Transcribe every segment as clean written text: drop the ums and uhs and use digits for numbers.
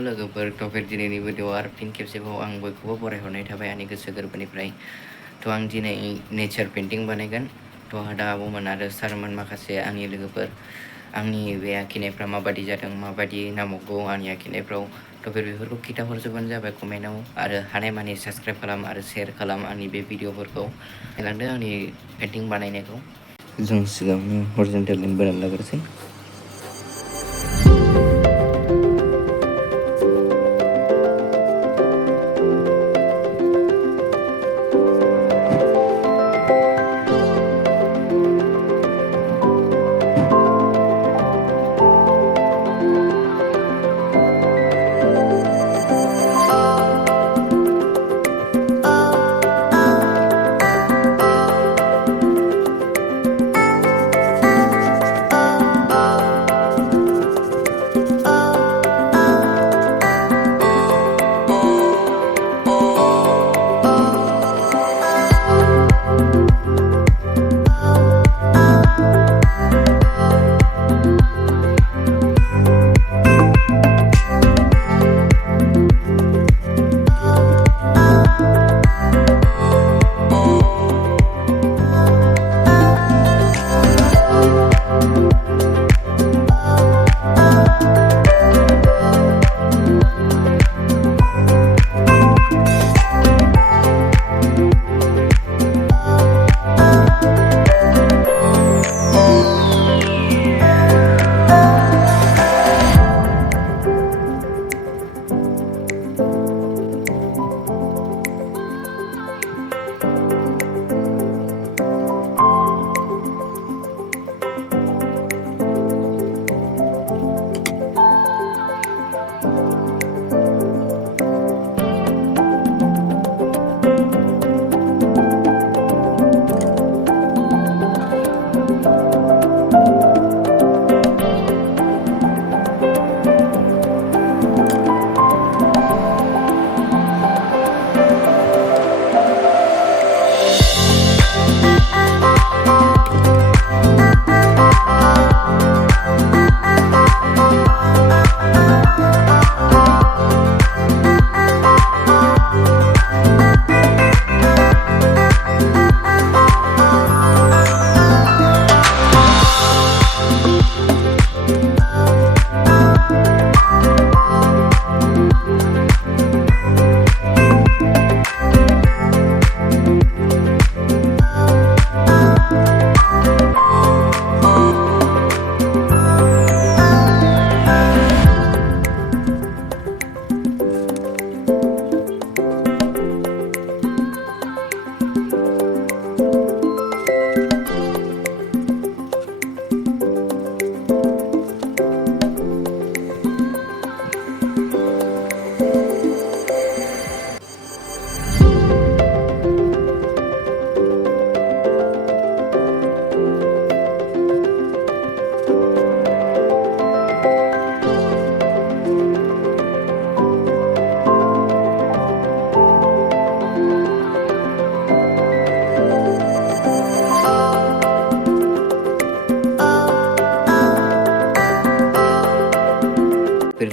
लोगोफोर टपिक दिनैनि भिडिअ आरो फिन खेबसेबाव आं बयखौबो बरायहरनाय थाबाय आंनि गोसो गोरबोनिफ्राय। आं दिनै नेचार पेइन्टिं बानायगोन। आदा आब'मोन आरो सारमोन माखासे आंनि लोगोफोर आंनि बे आखिनायफ्रा माबादि जादों, माबादि नांबावगौ आंनि आखिनायफ्राव बेफोरखौ खिन्थाहरजोबानो जाबाय कमेन्टआव, आरो हानायमानि साबस्क्राइब खालाम आरो शेयार खालाम आंनि बे भिडिअफोरखौ। नायलांदो आंनि पेइन्टिं बानायनायखौ। जों सिगाङावनो हरिजन्टेल लाइन बोनानै लाग्रोसै।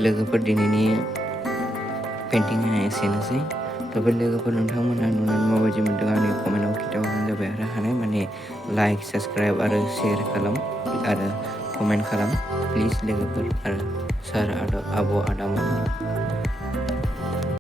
लोगोफोर दिनैनि पेइन्टिंआ एसेनोसै। लोगोफोर नोंथांमोनहा नुनानै माबायदि मोन्दों आंनि कमेन्टआव खिन्थाहरबानो जाबाय, आरो हानाय माने लाइक, साबस्क्राइब आरो शेयार खालाम आरो कमेन्ट खालाम प्लिज लोगोफोर आरो सार आब' आदामोन।